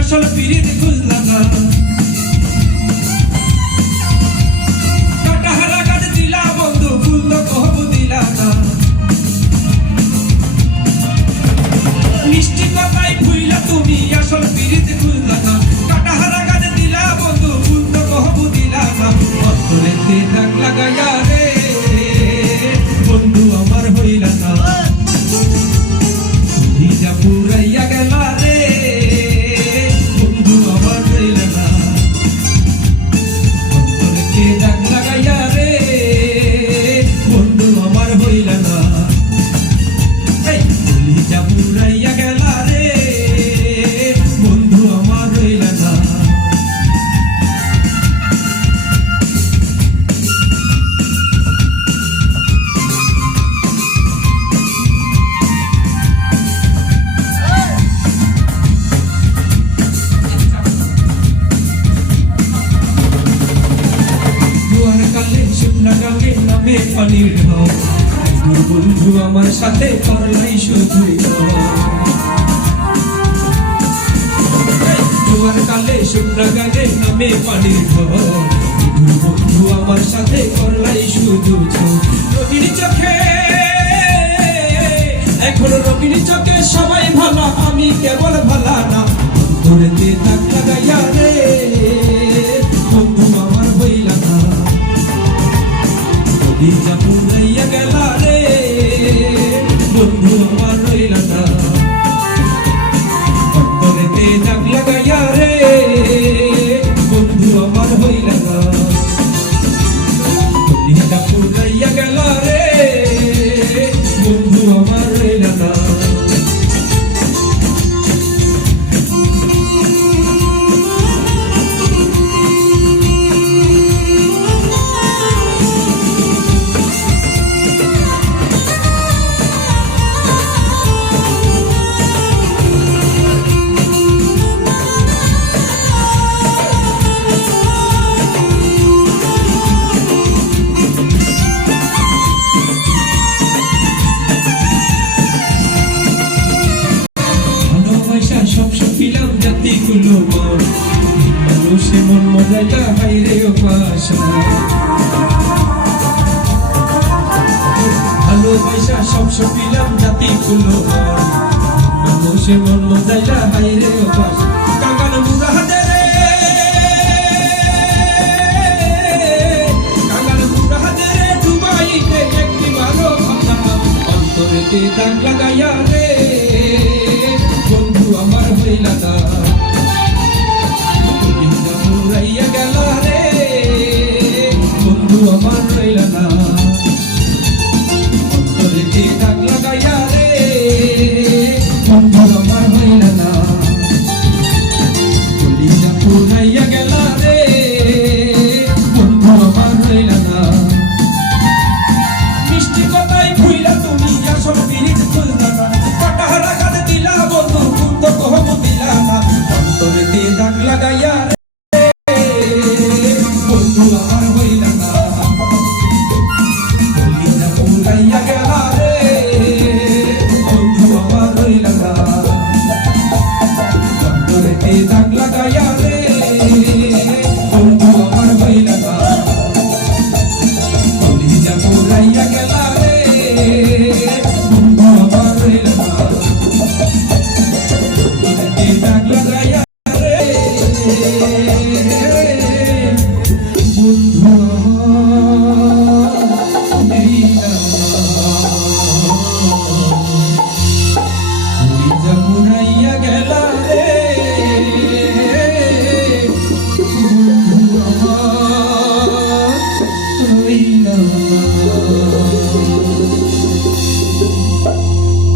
আসল পিরিত খুঁজলা না, কাটাহারা গাছ দিলা বন্ধু, ফুল তো কহবু দিলা না। মিষ্টি কথাই ভুইলা তুমি, আসল পিরিত খুঁজলা না, কাটাহারা গাছ দিলা বন্ধু, ফুল তো কহবু দিলা না। অন্তরেতে দাগ লাগাইয়া রে বন্ধু আমার হইলা না, যা পুরাইয়া গেলা রে নামে পানির ঢাও, বন্ধু আমার সাথে করলাই শুধু জোয়ার কালে শুকনা গানে নামে পানির ঢাও, বন্ধু আমার সাথে করলাই শুধু রবির চোখে, এখন রবির চোখে সবাই ভালো, আমি কেবল ভালা না। অন্তরেতে দাগ লাগাইয়া রে বন্ধু আমার হইলা না, যা পুরাইয়া গেলা রে বন্ধু আমার রইলা না। অন্তরেতে দাগ লাগাইয়া রে বন্ধু আমার হইলা না, যা পুরাইয়া গেলা রে বন্ধু আমার রইলা না। সব সপিলাম জাতি গুলো মানুষে মন মজাটা হাইরে পাশা, ভালোবাসা সব সপিলাম জাতি গুলো মানুষে মন মজাটা হাইরে পাশা। কাঙ্গাল মুরাহাদে রে কাঙ্গাল মুরাহাদে রে ডুবাইতে একটি ভালো কথা, অন্তরেতে দাগ লাগাইয়া রে বন্ধু আমার হইলা না, পুরাইয়া গেলা রে বন্ধু আমার হইলা না। অন্তরেতে দাগ লাগাইয়া রে বন্ধু আমার হইলা না, পুরাইয়া গেলা রে বন্ধু আমার হইলা না। মিষ্টি কথাই ভুইলা তুমি, আসল পিরিত খুঁজলা না, কাটাহারা গাছ দিলা বন্ধু, ফুল তো কহবু দিলা না। অন্তরেতে দাগ লাগাইয়া রে বন্ধু আমার হইলা না, পুরাইয়া গেলা রে বন্ধু আমার হইলা না। অন্তরেতে দাগ লাগাইয়া রে বন্ধু আমার হইলা না, পুরাইয়া গেলা রে বন্ধু আমার হইলা না। দাগ লাগাইয়া রে বন্ধু আমার হইলা না।